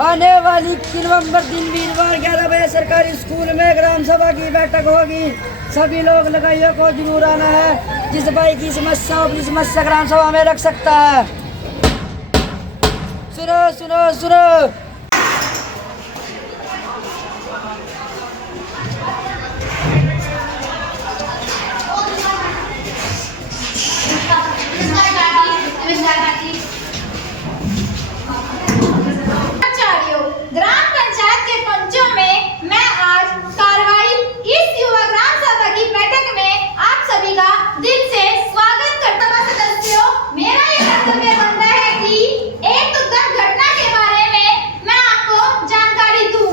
आने वाली 3 नवंबर दिन वीरवार 11 बजे सरकारी स्कूल में ग्राम सभा की बैठक होगी। सभी लोग लगाइयों को जरूर आना है। जिस भाई की समस्या हो अपनी समस्या ग्राम सभा में रख सकता है। सुनो सुनो सुनो। ग्राम पंचायत के पंचों में मैं आज कार्रवाई इस युवा ग्राम सभा की बैठक में आप सभी का दिल से स्वागत करता हूं। सदस्यों, मेरा ये कर्तव्य बनता है कि एक दुखद घटना के बारे में मैं आपको जानकारी दूं।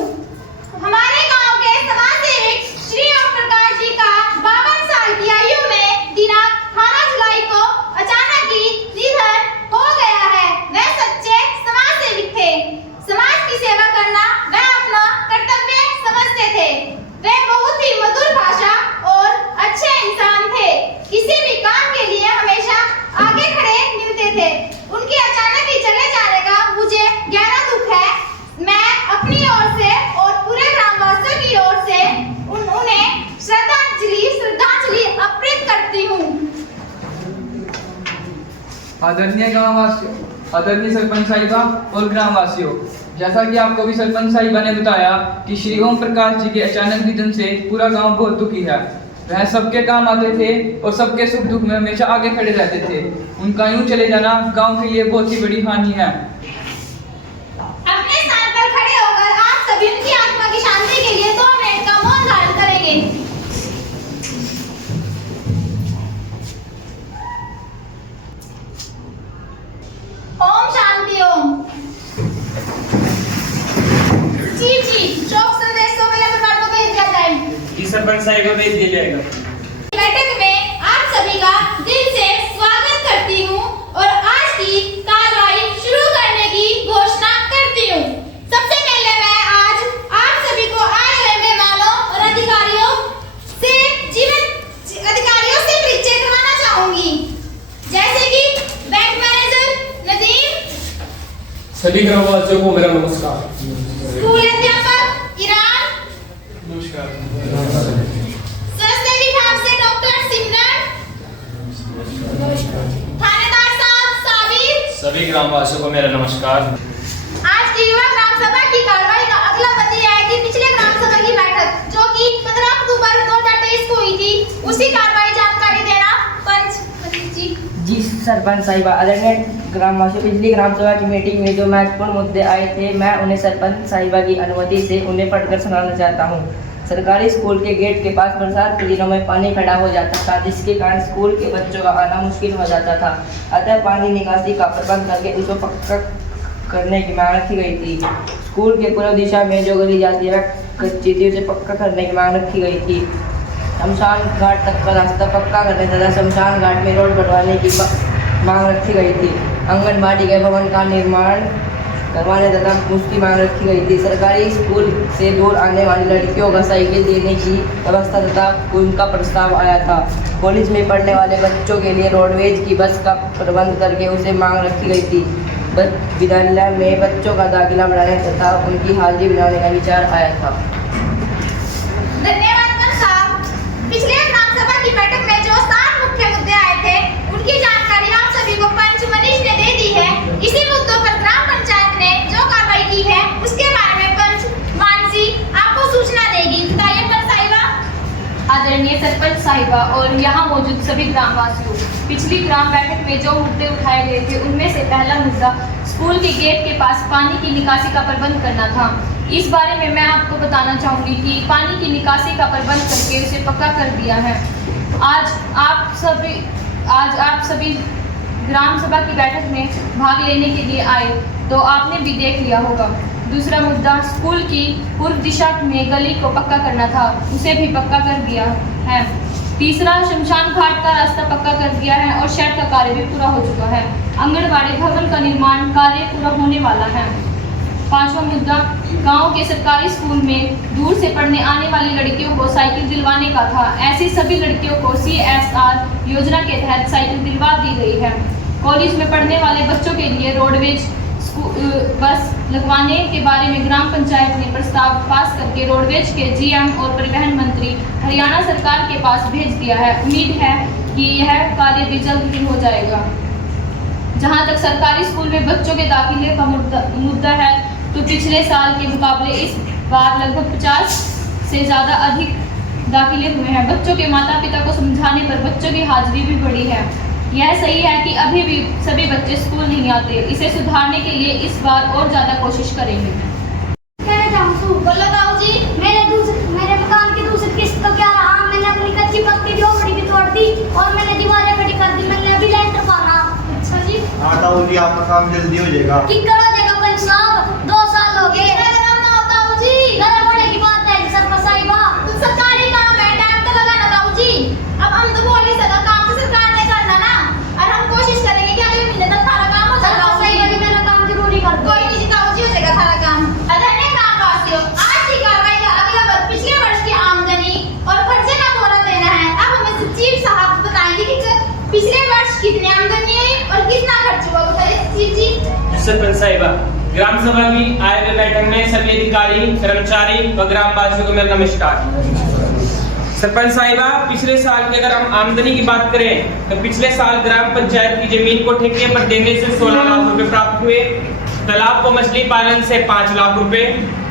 हमारे गांव के समाज सेवक श्री ओम प्रकाश जी का 52 साल की आयु में दिनांक 18 जुलाई को अचानक ही निधन हो गया है। वह सच्चे समाज सेवक थे। समाज की सेवा करना वह अपना कर्तव्य समझते थे। वे बहुत ही मधुर भाषा और अच्छे इंसान थे। किसी भी काम के लिए हमेशा आगे खड़े मिलते थे। उनके अचानक ही चले जाने का मुझे गहरा दुख है। मैं अपनी ओर से और पूरे ग्रामवासियों की ओर से उन्हें श्रद्धांजलि अर्पित करती हूँ। आदरणीय गांववासियों, आदरणीय सरपंच साहिबा और ग्रामवासियों, जैसा कि आपको भी सरपंच साहिबा ने बताया कि श्री ओम प्रकाश जी के अचानक निधन से पूरा गांव बहुत दुखी है। वह सबके काम आते थे और सबके सुख दुख में हमेशा आगे खड़े रहते थे। उनका यूं चले जाना गांव के लिए बहुत ही बड़ी हानि है। अपने स्थान पर खड़े होकर आप सभी उनकी आत्मा की शांति के लिए 2 मिनट का मौन धारण करेंगे। ओम शांति ओम। जी शोक संदेश को पहले प्रकार को भेज दिया जाए। जी सरपंच साहिब को भेज दिया जाएगा। बैठक में आप सभी का दिल से स्वागत करती हूँ और आज की कार्रवाई शुरू करने की घोषणा करती हूँ। सबसे पहले मैं आज आप सभी को आए हुए मेहमानों और अधिकारियों से परिचय करवाना चाहूंगी। जैसे कि बैंक मैनेजर नदीम, सभी ग्रामवासियों को मेरा नमस्कार। स्कूल अध्यापक ईरान, नमस्कार। स्वास्थ्य विभाग से डॉक्टर सिमरन, थानेदार साहब साबिर, सभी ग्रामवासियों को मेरा नमस्कार। आज की युवा ग्राम सभा की कार्रवाई का अगला बंदी है कि पिछले ग्राम सभा की बैठक जो कि 15 अक्टूबर 2023 को हुई थी, उसी कार्रवाई जानकारी देना पंच जी सरपंच साहिबा, आदरणीय ग्रामवासियों, पिछली ग्राम सभा की मीटिंग में जो महत्वपूर्ण मुद्दे आए थे मैं उन्हें सरपंच साहिबा की अनुमति से उन्हें पढ़कर सुनाना चाहता हूँ। सरकारी स्कूल के गेट के पास बरसात के दिनों में पानी खड़ा हो जाता था, जिसके कारण स्कूल के बच्चों का आना मुश्किल हो जाता था। अतः पानी निकासी का प्रबंध करके उसको पक्का करने की मांग रखी गई थी। स्कूल के पूर्व दिशा में जो गली जाती है कच्ची थी, उसे पक्का करने की मांग रखी गई थी। शमशान घाट तक का रास्ता पक्का करने तथा शमशान घाट में रोड बनवाने की मांग रखी गई थी। आंगनबाड़ी के भवन का निर्माण करवाने तथा उसकी मांग रखी गई थी। सरकारी स्कूल से दूर आने वाली लड़कियों को साइकिल देने की व्यवस्था तथा उनका प्रस्ताव आया था। कॉलेज में पढ़ने वाले बच्चों के लिए रोडवेज की बस का प्रबंध करके उसे मांग रखी गई थी। विद्यालय में बच्चों का दाखिला बढ़ाने तथा उनकी हाजिरी बढ़ाने का विचार आया था। धन्यवाद साहब। पिछले ग्राम सभा की बैठक में जो 7 मुख्य मुद्दे आए थे, उनकी जानकारी आप सभी को पंच मनीष ने दे दी है। इसी मुद्दों पर ग्राम पंचायत ने जो कार्रवाई की है, उसके बारे में पंच मानसी आपको सूचना देगी। बताइए पंच साहिबा। आदरणीय सरपंच साहिबा और यहाँ मौजूद सभी ग्रामवासियों, पिछली ग्राम बैठक में जो मुद्दे उठाए गए थे, उनमें से पहला मुद्दा स्कूल के गेट के पास पानी की निकासी का प्रबंध करना था। इस बारे में मैं आपको बताना चाहूँगी कि पानी की निकासी का प्रबंध करके उसे पक्का कर दिया है। आज आप सभी ग्राम सभा की बैठक में भाग लेने के लिए आए, तो आपने भी देख लिया होगा। दूसरा मुद्दा स्कूल की पूर्व दिशा में गली को पक्का करना था, उसे भी पक्का कर दिया है। तीसरा शमशान घाट का रास्ता पक्का कर दिया है और शेड का कार्य भी पूरा हो चुका है। आंगनबाड़ी भवन का निर्माण कार्य पूरा होने वाला है। पांचवा मुद्दा गांव के सरकारी स्कूल में दूर से पढ़ने आने वाली लड़कियों को साइकिल दिलवाने का था। ऐसी सभी लड़कियों को CSR योजना के तहत साइकिल दिलवा दी गई है। कॉलेज में पढ़ने वाले बच्चों के लिए रोडवेज बस लगवाने के बारे में ग्राम पंचायत ने प्रस्ताव पास करके रोडवेज के जीएम और परिवहन मंत्री हरियाणा सरकार के पास भेज दिया है। उम्मीद है कि यह कार्य भी जल्द ही हो जाएगा। जहां तक सरकारी स्कूल में बच्चों के दाखिले का मुद्दा है, तो पिछले साल के मुकाबले इस बार लगभग 50 से ज़्यादा अधिक दाखिले हुए हैं। बच्चों के माता पिता को समझाने पर बच्चों की हाजिरी भी बढ़ी है। यह सही है कि अभी भी सभी बच्चे स्कूल नहीं आते। इसे सुधारने के लिए इस बार और ज़्यादा कोशिश करेंगे। बोलो ताऊ जी। मेरे मकान की दूसरी किस्त का क्या रहा? मैंने अपनी कच्ची पक्की झोपड़ी भी तोड़ दी और मैंने दीवारें खड़ी कर दी। मैंने अभी लेंटर पाना। अच्छा जी। हाँ ताऊ जी, आपका काम जल्दी हो जाएगा। की करो देगा पंच साहब, 2 साल हो गए। कितना गरम ना हो ताऊ जी। गरम होने की बात है सरपंच साहिबा। तो सरकारी काम है, टाइम तो लगा ना ताऊ जी। अब हम तो बोल ही सका, काम तो सरकार ने करना ना, और हम कोशिश करेंगे कि अगले महीने तक सारा काम हो जाए। सरपंच साहिबा जी मेरा काम जरूरी कर दो। कोई नहीं जी ताऊ जी, हो जाएगा सारा काम। आदरणीय ग्रामवासियों, आज की कार्रवाई का अगला वर्ग पिछले वर्ष की आमदनी और खर्चे का ब्यौरा देना है। अब हमें सचिव साहब बताएंगे कि पिछले वर्ष कितनी आमदनी हुई और कितना खर्च हुआ। बताइए सचिव जी। सरपंच साहिबा, ग्राम सभा की आय व्यय बैठक में सभी अधिकारी, कर्मचारी व ग्रामवासियों को मेरा नमस्कार। सरपंच साहिबा, पिछले साल की अगर हम आमदनी की बात करें तो पिछले साल ग्राम पंचायत की जमीन को ठेके पर देने से 16 लाख रुपए प्राप्त हुए। तालाब को मछली पालन से 5 लाख रुपए।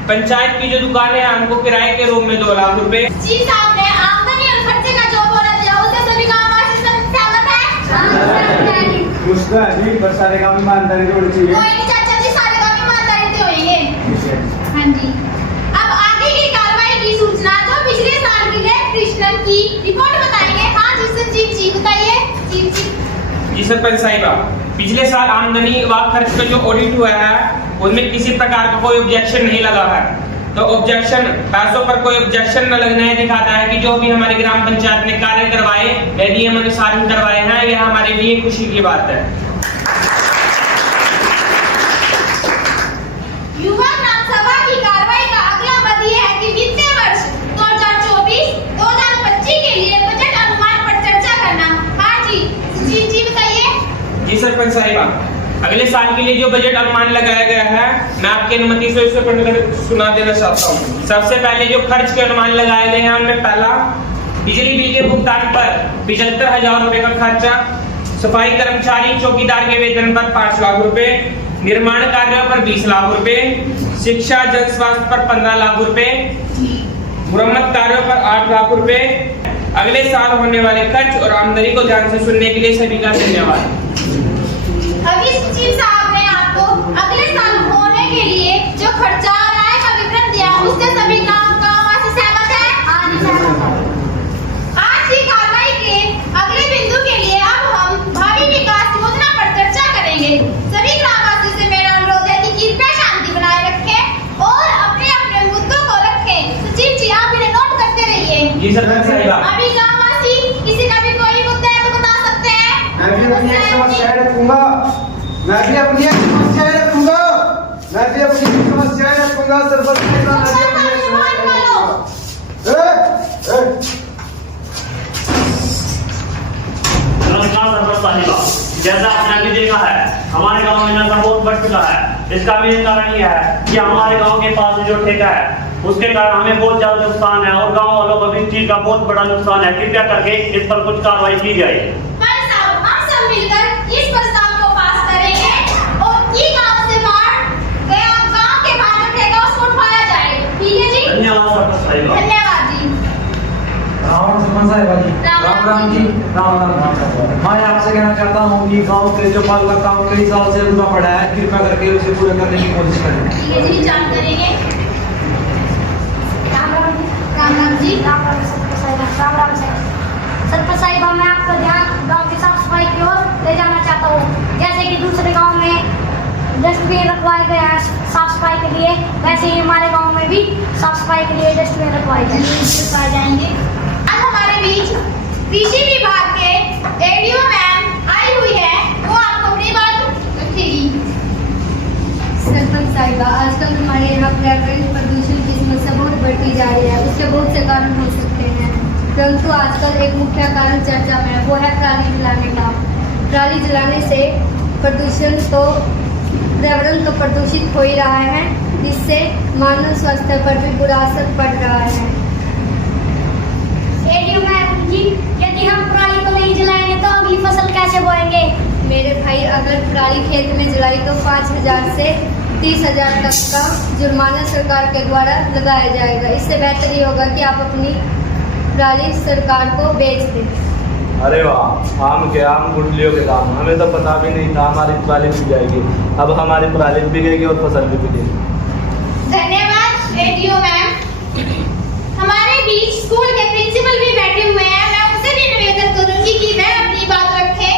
पंचायत की जो दुकानें हैं हमको किराए के रूप में 2 लाख रुपए। जी साहब ने आमदनी और खर्चे का जो ब्यौरा दिया उससे सभी गांववासी सहमत है। उसका अभी पर सारे काम ईमानदारी जोड़ चाहिए। कोई नहीं चाचा जी, सारे काम ईमानदारी से होंगे। हाँ जी। अब आगे की कार्रवाई की सूचना तो पिछले साल की इलेक्ट्रिशियन की रिपोर्ट बताएंगे। हाँ जी संजीव जी, बताइए। जी सरपंच साहिबा, पिछले साल आमदनी व खर्च का जो ऑडिट हुआ है उनमें किसी प्रकार का कोई ऑब्जेक्शन नहीं लगा है। तो ऑब्जेक्शन, पैसों पर कोई ऑब्जेक्शन न लगना है दिखाता है कि जो भी हमारी ग्राम पंचायत ने कार्य करवाए वे नियम अनुसार ही करवाए हैं। यह हमारे लिए खुशी की बात है। युवा ग्राम सभा की कार्रवाई का अगला मद ये है कि वित्तीय वर्ष 2024-2025 के लिए बजट अनुमान पर चर्चा करना। हाँ जी जी बताइए। जी सरपंच साहिबा, अगले साल के लिए जो बजट अनुमान लगाया गया है मैं आपकी अनुमति से उसे पढ़कर सुना देना चाहता हूँ। सबसे पहले जो खर्च के अनुमान लगाए गए हैं उनमें पहला, बिजली बिल के भुगतान पर 75,000 रुपए का खर्चा। सफाई कर्मचारी चौकीदार के वेतन पर 5 लाख रुपए। निर्माण कार्यों पर 20 लाख रुपए। शिक्षा जन स्वास्थ्य पर 15 लाख रुपए। मुरम्मत कार्यों पर 8 लाख रुपए। अगले साल होने वाले खर्च और आमदनी को ध्यान से सुनने के लिए सभी का धन्यवाद। अभी सचिव साहब ने आपको अगले साल होने के लिए जो खर्चा और आय का विवरण दिया उससे सभी गांववासी सहमत है। हाँ जी सहमत है। आज की कार्रवाई के अगले बिंदु के लिए अब हम भावी विकास योजना पर चर्चा करेंगे। सभी ग्रामवासियों से मेरा अनुरोध है कि कृपया शांति बनाए रखें और अपने अपने मुद्दों को रखें। सचिव जी आप इन्हें नोट करते रहिए। जी सरपंच साहिबा। अभी ग्रामवासी किसी का भी कोई मुद्दा है तो बता सकते हैं। मैं भी अपनी एक समस्या रखूंगा। सरपंच नमस्कार सरपंच साहिबा, जैसा आपने अभी देखा है हमारे गांव में नशा बहुत बढ़ चुका है। इसका मेन कारण यह है कि हमारे गांव के पास जो ठेका है उसके कारण हमें बहुत ज्यादा नुकसान है और गांव वालों को भी इस चीज का बहुत बड़ा नुकसान है। कृपया करके इस पर कुछ कार्रवाई की जाए। हम सब मिलकर इस प्रस्ताव को पास करेंगे और ये गांव से बाहर गया गांव के बाहर जो ठेका उसको उठवाया जाए। ठीक है जी। धन्यवाद सरपंच साहिबा। धन्यवाद जी। राम सरपंच साहिबा जी, राम जी, राम। मैं आपसे कहना चाहता हूँ कि गांव के जो पाल का काम कई साल से अधूरा पड़ा है, कृपया करके उसे पूरा करने की कोशिश करें। ठीक है जी, जान करेंगे। राम जी। सरपंच साहिबा, मैं आपका ध्यान गांव की साफ सफाई की ओर ले जाना चाहता हूँ। जैसे कि दूसरे गांव में डस्टबिन रखवाए गए हैं साफ सफाई के लिए, वैसे ही हमारे गांव में भी साफ सफाई के लिए डस्टबिन रखवाए जाएंगे। आज हमारे बीच कृषि विभाग के एडीओ मैम आई हुई है, वो आपको अपनी बात रखेगी। सरपंच साहिबा, आजकल हमारे यहाँ पर्यावरण प्रदूषण की समस्या बहुत बढ़ती जा रही है। उसके बहुत से कारण हो सकते हैं, परंतु आजकल एक मुख्य कारण चर्चा में वो है पराली जलाने का। पराली जलाने से प्रदूषण तो पर्यावरण तो प्रदूषित हो ही रहा है, जिससे मानव स्वास्थ्य पर भी बुरा असर पड़ रहा है। जी, यदि हम पराली को नहीं जलाएंगे तो अगली फसल कैसे बोएंगे? मेरे भाई, अगर पराली खेत में जलाई तो 5,000 से 30,000 तक का जुर्माना सरकार के द्वारा लगाया जाएगा। इससे बेहतर ये होगा कि आप अपनी पराली सरकार को बेच दें। अरे वाह, आम गुठलियों के दाम हमें तो पता भी नहीं था हमारी पराली बिक जाएगी। अब हमारी पराली बिकेगी और फसल भी बिकेगी। धन्यवाद रेडियो मैम। हमारे बीच स्कूल के प्रिंसिपल भी बैठे हुए हैं। मैं उनसे भी निवेदन करूंगी कि वह अपनी बात रखें।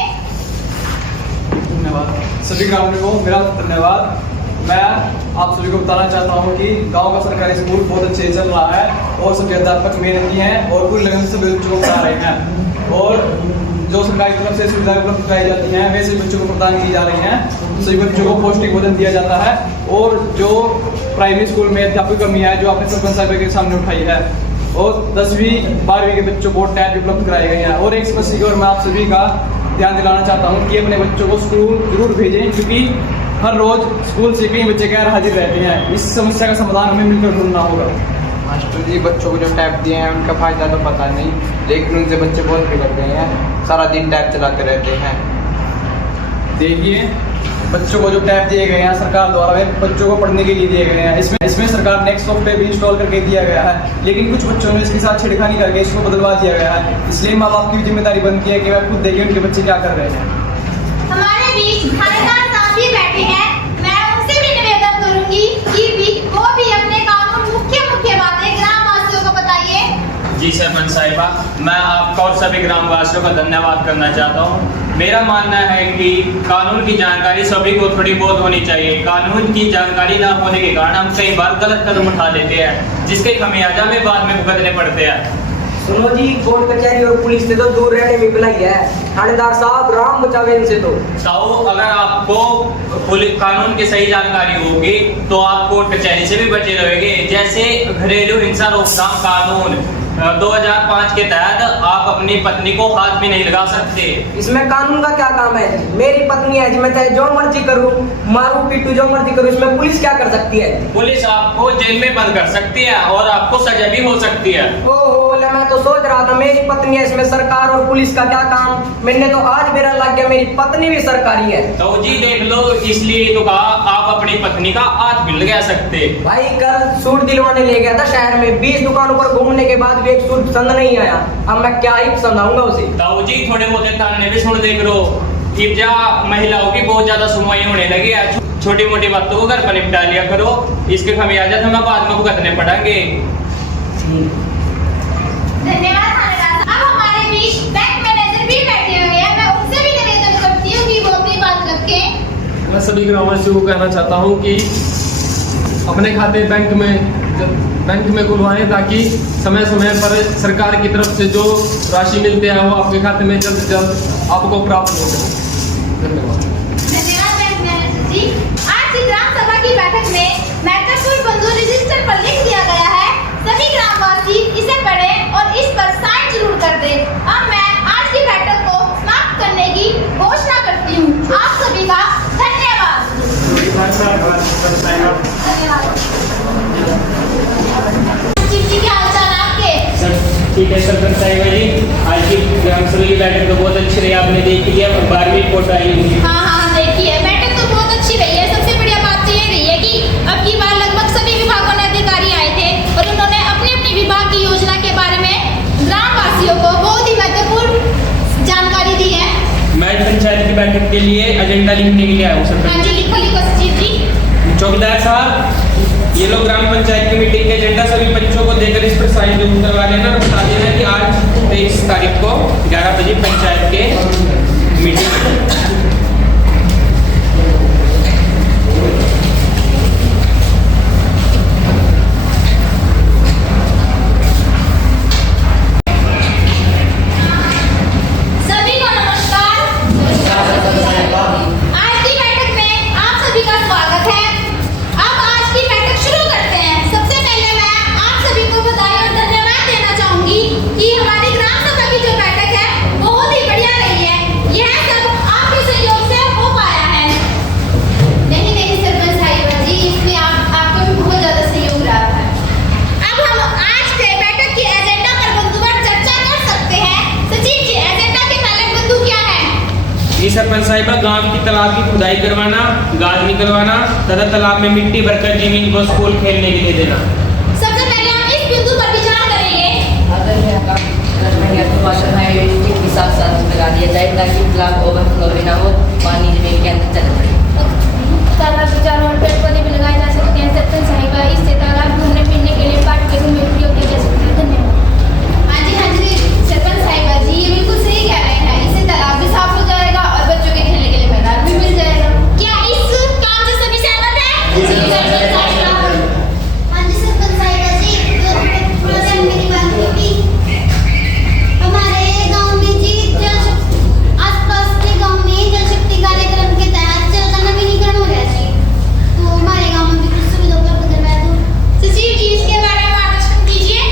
धन्यवाद सभी ग्रामीणों को, मेरा धन्यवाद। मैं आप सभी को बताना चाहता हूँ कि गांव का सरकारी स्कूल बहुत अच्छे से चल रहा है और सभी अध्यापक मेहनती हैं और पूरी लगन से सभी बच्चों को पढ़ा रहे हैं और जो सरकारी तरफ से सुविधाएं उपलब्ध कराई जाती हैं वे सभी बच्चों को प्रदान की जा रही हैं। सभी बच्चों को पौष्टिक भोजन दिया जाता है और जो प्राइमरी स्कूल में अध्यापक कमी है जो आपने सरपंच साहब के सामने उठाई है, और 10वीं 12वीं के बच्चों को टैब उपलब्ध कराए गए हैं। और एक समस्या की ओर मैं आप सभी का ध्यान दिलाना चाहता हूँ कि अपने बच्चों को स्कूल जरूर भेजें, क्योंकि हर रोज स्कूल से कई बच्चे गैर हाजिर रहते हैं। इस समस्या का समाधान हमें मिलकर ढूंढना होगा। मास्टर जी, बच्चों को जो टैब दिए हैं उनका फायदा तो पता नहीं, लेकिन उनसे बच्चे बहुत बिगड़ गए हैं, सारा दिन टैब चलाते रहते हैं। देखिए, बच्चों को जो टैब दिए गए हैं सरकार द्वारा वे बच्चों को पढ़ने के लिए दिए गए हैं। इसमें सरकार ने एक सॉफ्टवेयर भी इंस्टॉल करके दिया गया है, लेकिन कुछ बच्चों ने इसके साथ छेड़खानी करके इसको बदलवा दिया गया है। इसलिए माँ बाप की जिम्मेदारी बनती है कि वह खुद देखें उनके बच्चे क्या कर रहे हैं। हमारे बीच थानेदार साहब भी बैठे हैं। मैं उनसे भी निवेदन करूंगी कि वो भी अपने कानून मुख्य बातें ग्रामवासियों को बताइए। जी सरपंच साहिबा, मैं आपका और सभी ग्रामवासियों का धन्यवाद करना चाहता हूँ। मेरा मानना है कि कानून की जानकारी सभी को थोड़ी बहुत होनी चाहिए। कानून की जानकारी ना होने के कारण हम कई बार गलत कदम उठा लेते हैं, जिसके खमियाजा में बाद में भुगतने पड़ते हैं। सुनो जी, कोर्ट कचहरी और पुलिस से तो दूर रहने में भलाई है। थानेदार साहब, राम बचावे इनसे तो। साहू, अगर आपको पुलिस कानून की सही जानकारी होगी तो आप कोर्ट कचहरी से भी बचे रहेंगे। जैसे घरेलू हिंसा रोकथाम कानून 2005 के तहत आप अपनी पत्नी को हाथ भी नहीं लगा सकते। इसमें कानून का क्या काम है? मेरी पत्नी है जी, मैं चाहे जो मर्जी करूं, मारूं पीटूं, जो मर्जी करूं, इसमें पुलिस क्या कर सकती है? पुलिस आपको जेल में बंद कर सकती है और आपको सजा भी हो सकती है। ओहो, मैं तो सोच रहा था मेरी पत्नी है, इसमें सरकार और पुलिस का क्या काम? मैंने तो आज मेरा लग गया मेरी पत्नी भी सरकारी है। तो जी देख लो, इसलिए तो कहा आप अपनी पत्नी का हाथ भी लगा सकते। भाई, कल सूट दिलवाने ले गया था शहर में, 20 दुकानों पर घूमने के बाद भी एक सूट पसंद नहीं आया। अब मैं क्या ही पसंद आऊंगा उसे? ताऊ जी, थोड़े बहुत ताने भी सुन देख लो। इब्जा महिलाओं की बहुत ज्यादा सुनवाई होने लगी है। छोटी मोटी बातों को घर पर निपटा लिया करो, इसके खमियाजा हमें बाद में भुगतने पड़ेंगे। धन्यवाद थानेदार साहब। अब हमारे बीच बैंक मैनेजर भी बैठे हुए हैं। मैं उनसे भी निवेदन करती हूँ कि वो अपनी बात रखें। मैं सभी ग्रामवासियों को कहना चाहता हूँ कि अपने खाते बैंक में खुलवाएं, ताकि समय समय पर सरकार की तरफ से जो राशि मिलते हैं वो आपके खाते में जल्द से जल्द आपको प्राप्त हो सके। धन्यवाद। धन्यवाद बैंक मैनेजर जी। आज की ग्राम सभा की बैठक में महत्वपूर्ण बिंदु रजिस्टर पर लिख दिया गया है। सभी ग्रामवासी इसे पढ़ें और इस पर साइन जरूर कर दें। अब मैं आज की बैठक को समाप्त करने की घोषणा करती हूँ। आप सभी का धन्यवाद। जी, क्या हाल चाल आपके? ठीक है सरपंच साहिबा जी, आज की ग्राम सभा की बैठक तो बहुत अच्छी रही, आपने देख लिया। 12वीं रिपोर्ट आई होगी। हाँ, देखिए बैठक तो बहुत अच्छी रही है। सबसे बढ़िया बात तो ये रही है कि अब की बार लगभग सभी विभागों में अधिकारी आए थे और उन्होंने अपनी अपनी विभाग की योजना के बारे में ग्रामवासियों को बहुत ही महत्वपूर्ण जानकारी दी है। मैं पंचायत की बैठक के लिए एजेंडा लिखने के लिए आया हूँ सरपंच। हाँ जी, लिखो सचिव जी। चौकीदार साहब, ये लोग ग्राम पंचायत की मीटिंग के एजेंडा सभी पंचों को देकर इस पर साइन जरूर करवा लेना और बता देना कि आज 23 तारीख को 11 बजे पंचायत के मीटिंग। सभी को नमस्कार। आज की बैठक में आप सभी का स्वागत है। अब आज की बैठक शुरू करते हैं। सबसे पहले मैं आप सभी को बधाई और धन्यवाद देना चाहूंगी कि हमारी ग्राम सभा की जो बैठक है बहुत ही बढ़िया रही है। यह सब आपके सरपंच साहिबा, गांव की तालाब की खुदाई करवाना, गाद निकलवाना तथा तालाब में मिट्टी भरकर जमीन को स्कूल खेलने के लिए देना। सबसे पहले हम इस बिंदु पर विचार करेंगे। अगर यह काम रखना तो वाटर हाइड्रेटिक के साथ साथ लगा दिया जाए ताकि तालाब ओवरफ्लो भी ना हो, पानी जमीन के अंदर चला जाए। तालाब के चारों ओर पेड़ पौधे भी लगाए जा सकते हैं सरपंच साहिबा। इससे तालाब घूमने फिरने के लिए पार्क में उपयोग किया जा सकता है। धन्यवाद। हाँ जी सरपंच साहिबा जी, ये बिल्कुल सही कह रहे हैं। इससे तालाब भी साफ हो जाएगा और बच्चों के खेलने के लिए मैदान भी मिल जाएगा। क्या इस काम से सभी सहमत हैं? जी सरपंच साहिबा। हाँ जी सरपंच साहिबा जी, थोड़ा सा मेरी बात होगी। हमारे गांव में जी आसपास के गांव में जल शक्ति कार्यक्रम के तहत जल का नवीनीकरण हो रहा है जी। तो हमारे गांव में भी कुछ सुविधा उपलब्ध करवाया दो। सचिव जी, इसके बारे में मार्गदर्शन कीजिए।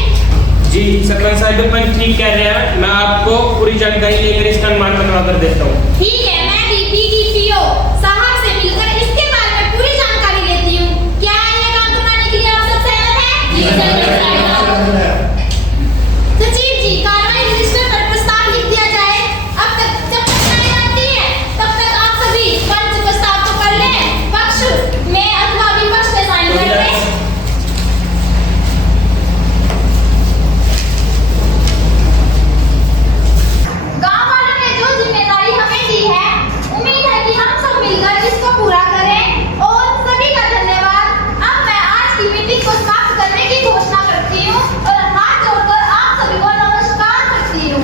जी सरपंच साहिब अपन ठीक कह रहे हैं, मैं आपको पूरी जानकारी लेकर इसका अनुमान बनवा कर देता हूँ। ठीक है, मैं DPO साहब से मिलकर इसके बारे में पूरी जानकारी लेती हूँ। क्या ये काम करवाने के लिए आप सब सहमत हैं? जी सरपंच साहिबा। सचिव जी, कार्रवाई रजिस्टर पर प्रस्ताव लिख दिया जाए। अब तक जब तक नहीं आती है तब तक आप सभी पंच प्रस्ताव तो कर लें, पक्ष में अथवा विपक्ष में साइन कर लें। गांव वालों ने जो जिम्मेदारी हमें दी है, उम्मीद है कि हम सब मिलकर इसको पूरा करें और सभी का धन्यवाद। अब मैं आज की मीटिंग को समाप्त करने की घोषणा करती हूँ और हाथ जोड़कर आप सभी को नमस्कार करती हूँ।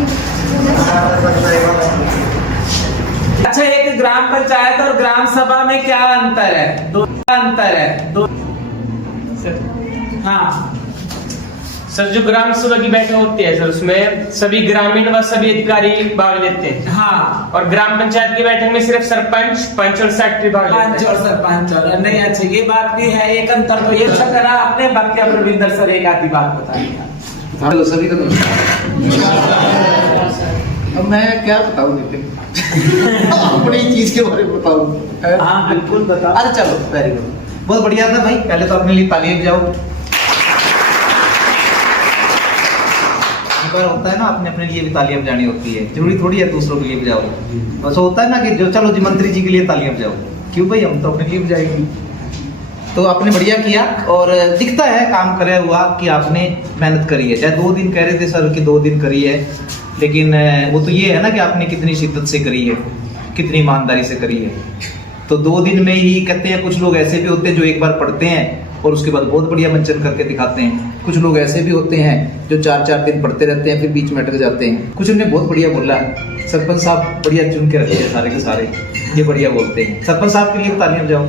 अच्छा, एक ग्राम पंचायत और ग्राम सभा में क्या अंतर है? दो अंतर है दो। हाँ सर, जो ग्राम सभा की बैठक होती है सर, उसमें सभी ग्रामीण व सभी अधिकारी भाग लेते हैं। हाँ, और ग्राम पंचायत की बैठक में सिर्फ सरपंच, पंच और सेक्रेटरी भाग लेते पंच हैं। और सरपंच और नहीं। अच्छा, ये बात भी है, एक अंतर तो ये अच्छा करा आपने। बाकी अब रविंदर सर एक आधी बात बताइएगा। हेलो सभी का अब मैं क्या बताऊं नितिन अपनी चीज के बारे में बताऊं? हाँ बिल्कुल बताओ। अरे चलो, वेरी गुड, बहुत बढ़िया था भाई। पहले तो अपने लिए तालियां बजाओ। एक बार होता है ना, अपने लिए भी तालियां बजानी होती है, जरूरी थोड़ी है दूसरों के लिए बजाओ। बस होता है ना कि जो चलो जी मंत्री जी के लिए तालियां बजाओ, क्यों भाई, हम तो अपने लिए बजाएंगे। तो आपने बढ़िया किया और दिखता है काम करे हुआ कि आपने मेहनत करी है। चाहे 2 दिन कह रहे थे सर कि 2 दिन करी है, लेकिन वो तो ये है ना कि आपने कितनी शिद्दत से करी है, कितनी ईमानदारी से करी है। तो 2 दिन में ही कहते हैं। कुछ लोग ऐसे भी होते हैं जो एक बार पढ़ते हैं और उसके बाद बहुत बढ़िया मंचन करके दिखाते हैं। कुछ लोग ऐसे भी होते हैं जो 4-4 दिन पढ़ते रहते हैं, फिर बीच में अटक जाते हैं। कुछ ने बहुत बढ़िया बोला, सरपंच साहब बढ़िया चुन के रखे हैं सारे के सारे, ये बढ़िया बोलते हैं। सरपंच साहब के लिए तालियां बजाओ।